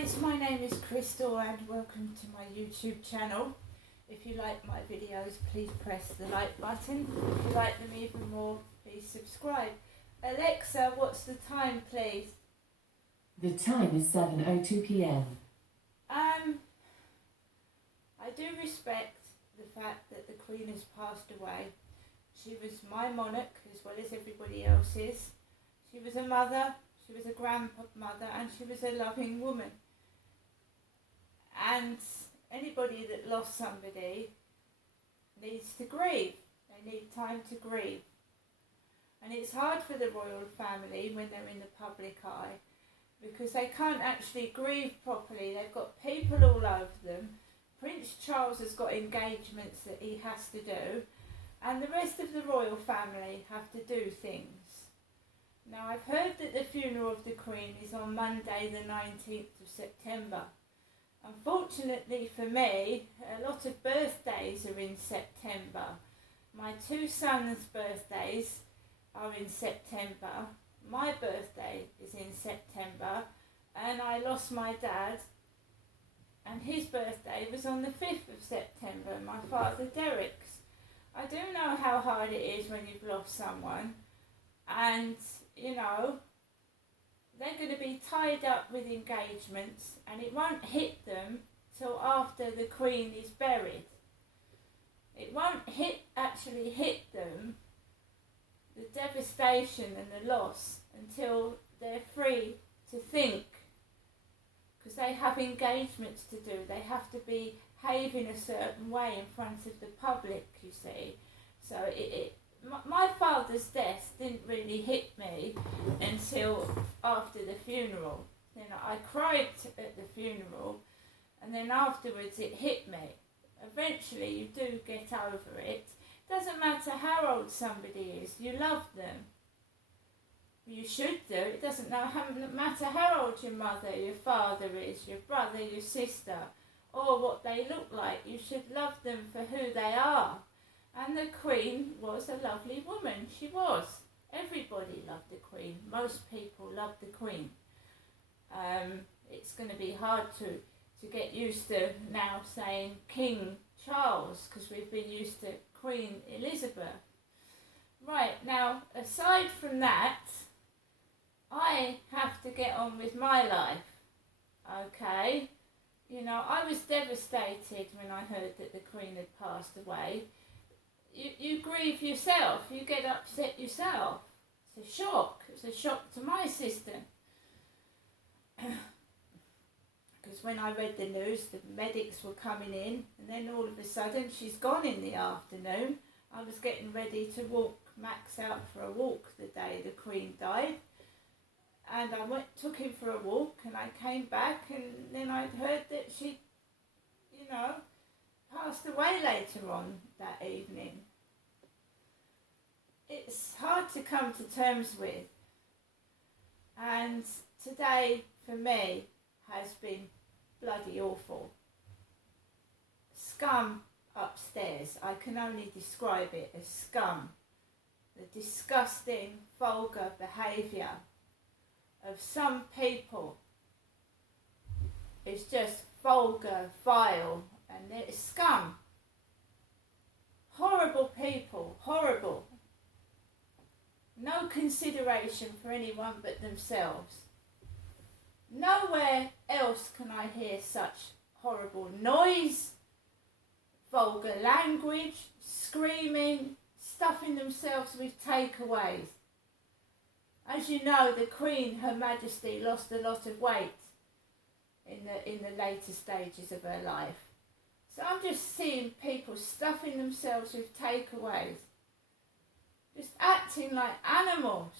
guys, my name is Crystal and welcome to my YouTube channel. If you like my videos, please press the like button. If you like them even more, please subscribe. Alexa, what's the time, please? The time is 7:02 p.m. I do respect the fact that the Queen has passed away. She was my monarch as well as everybody else's. She was a mother, she was a grandmother, and she was a loving woman. And anybody that lost somebody needs to grieve. They need time to grieve. And it's hard for the royal family when they're in the public eye because they can't actually grieve properly. They've got people all over them. Prince Charles has got engagements that he has to do, and the rest of the royal family have to do things. Now, I've heard that the funeral of the Queen is on Monday the 19th of September. Unfortunately for me, a lot of birthdays are in September. My two sons' birthdays are in September. My birthday is in September, and I lost my dad, and his birthday was on the 5th of September, my father Derek's. I do know how hard it is when you've lost someone, and you know, they're going to be tied up with engagements and it won't hit them till after the Queen is buried. It won't actually hit them, the devastation and the loss, until they're free to think, because they have engagements to do. They have to behave in a certain way in front of the public, you see. So my father's death didn't really hit me until after the funeral. Then I cried at the funeral, and then afterwards it hit me. Eventually you do get over it. Doesn't matter how old somebody is, you love them. You should do. It doesn't matter how old your mother, your father is, your brother, your sister, or what they look like. You should love them for who they are. And the Queen was a lovely woman. She was. Everybody loved the Queen. Most people loved the Queen. It's going to be hard to get used to now saying King Charles, because we've been used to Queen Elizabeth. Right, now, aside from that, I have to get on with my life. Okay? You know, I was devastated when I heard that the Queen had passed away. You grieve yourself, you get upset yourself. It's a shock. It's a shock to my system. Because when I read the news, the medics were coming in, and then all of a sudden she's gone in the afternoon. I was getting ready to walk Max out for a walk the day the Queen died. And I took him for a walk, and I came back, and then I'd heard that she, you know, passed away later on that evening. It's hard to come to terms with, and today for me has been bloody awful. Scum upstairs. I can only describe it as scum. The disgusting, vulgar behaviour of some people is just vulgar, vile, and it's scum. Horrible people, horrible. No consideration for anyone but themselves. Nowhere else can I hear such horrible noise, vulgar language, screaming, stuffing themselves with takeaways. As you know, the Queen, Her Majesty, lost a lot of weight in the later stages of her life. So I'm just seeing people stuffing themselves with takeaways, just acting like animals.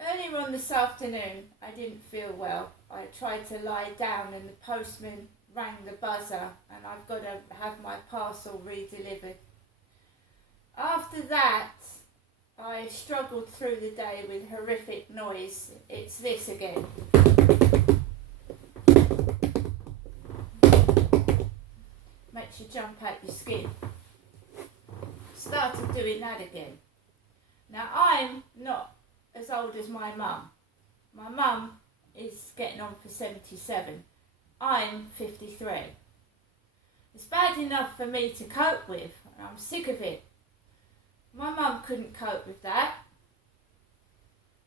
Earlier on this afternoon, I didn't feel well. I tried to lie down and the postman rang the buzzer, and I've got to have my parcel re-delivered. After that, I struggled through the day with horrific noise. It's this again. Makes you jump out your skin. Started doing that again. Now, I'm not as old as my mum. My mum is getting on for 77. I'm 53. It's bad enough for me to cope with, and I'm sick of it. My mum couldn't cope with that.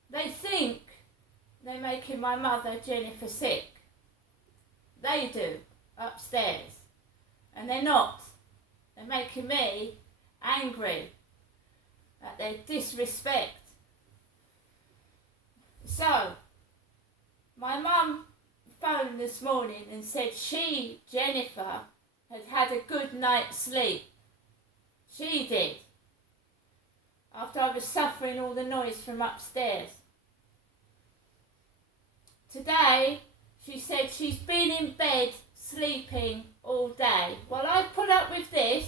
They think they're making my mother, Jennifer, sick. They do, upstairs. And they're not. They're making me angry at their disrespect. So, my mum phoned this morning and said she, Jennifer, had had a good night's sleep. She did. After I was suffering all the noise from upstairs. Today, she said she's been in bed sleeping all day. Well, I've put up with this.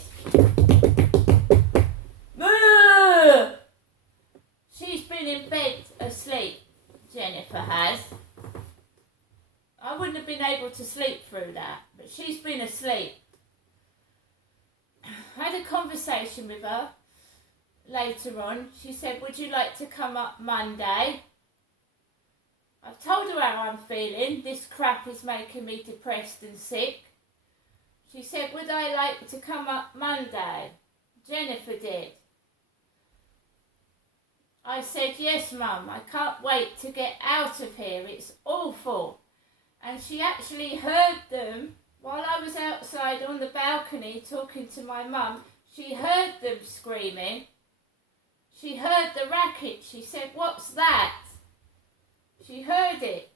Moo! She's been in bed asleep, Jennifer has. I wouldn't have been able to sleep through that, but she's been asleep. I had a conversation with her later on. She said, would you like to come up Monday? I've told her how I'm feeling. This crap is making me depressed and sick. She said, would I like to come up Monday? Jennifer did. I said, yes, Mum. I can't wait to get out of here. It's awful. And she actually heard them while I was outside on the balcony talking to my mum. She heard them screaming. She heard the racket. She said, what's that? She heard it.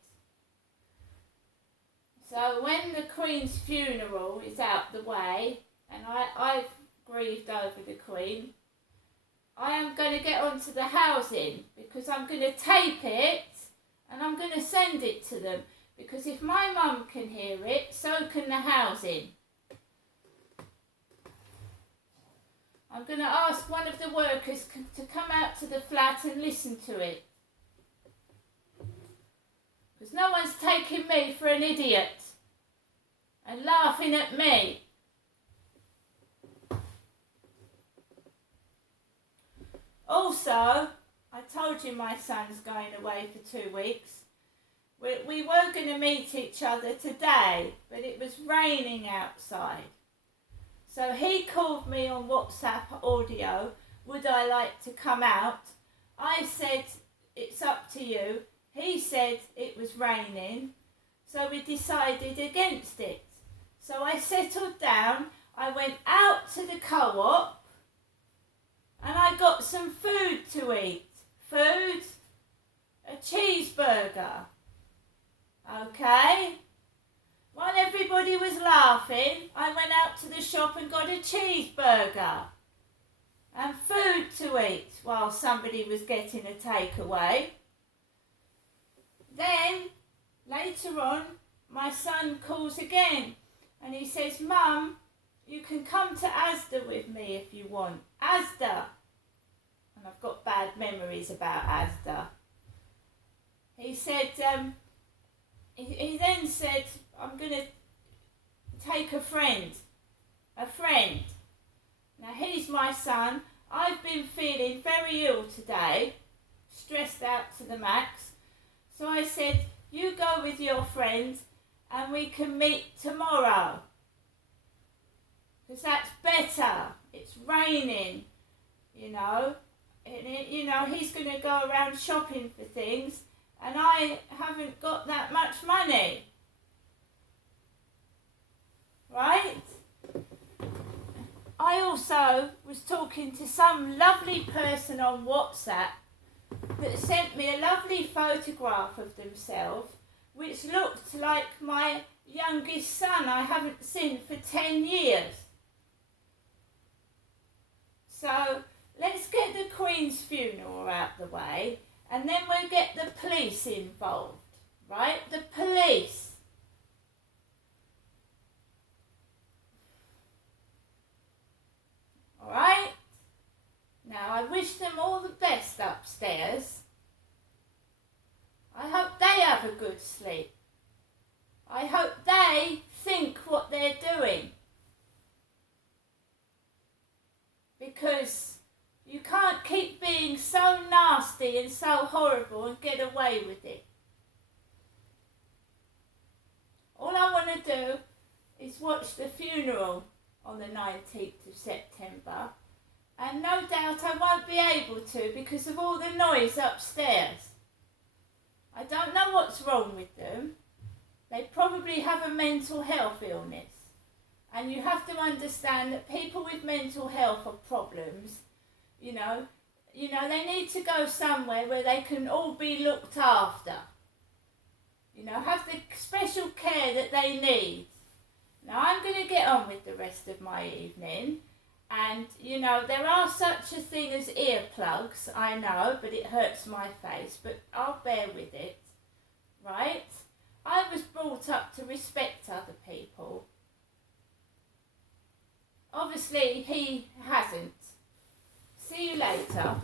So when the Queen's funeral is out the way, and I've grieved over the Queen, I am going to get onto the housing because I'm going to tape it and I'm going to send it to them. Because if my mum can hear it, so can the housing. I'm going to ask one of the workers to come out to the flat and listen to it. Because no one's taking me for an idiot and laughing at me. Also, I told you my son's going away for 2 weeks. We were going to meet each other today, but it was raining outside. So he called me on WhatsApp audio, would I like to come out? I said, it's up to you. He said it was raining, so we decided against it. So I settled down, I went out to the co-op, and I got some food to eat. Food, a cheeseburger. Okay? While everybody was laughing, I went out to the shop and got a cheeseburger and food to eat while somebody was getting a takeaway. Then, later on, my son calls again and he says, Mum, you can come to Asda with me if you want. Asda. And I've got bad memories about Asda. He said, he then said, I'm going to take a friend. A friend. Now he's my son. I've been feeling very ill today. Stressed out to the max. So I said, you go with your friend and we can meet tomorrow. Because that's better. It's raining, you know. And he's going to go around shopping for things. And I haven't got that much money. Right? I also was talking to some lovely person on WhatsApp that sent me a lovely photograph of themselves which looked like my youngest son I haven't seen for 10 years. So let's get the Queen's funeral out the way. And then we'll get the police involved, right? The police. All right? Now, I wish them all the best upstairs. I hope they have a good sleep. I hope they think what they're doing. Because you can't keep being so nasty silly and so horrible and get away with it. All I want to do is watch the funeral on the 19th of September, and no doubt I won't be able to because of all the noise upstairs. I don't know what's wrong with them. They probably have a mental health illness. And you have to understand that people with mental health or problems, you know, they need to go somewhere where they can all be looked after. You know, have the special care that they need. Now I'm going to get on with the rest of my evening. And, you know, there are such a thing as earplugs, I know, but it hurts my face, but I'll bear with it, right? I was brought up to respect other people. Obviously, he hasn't. See you later.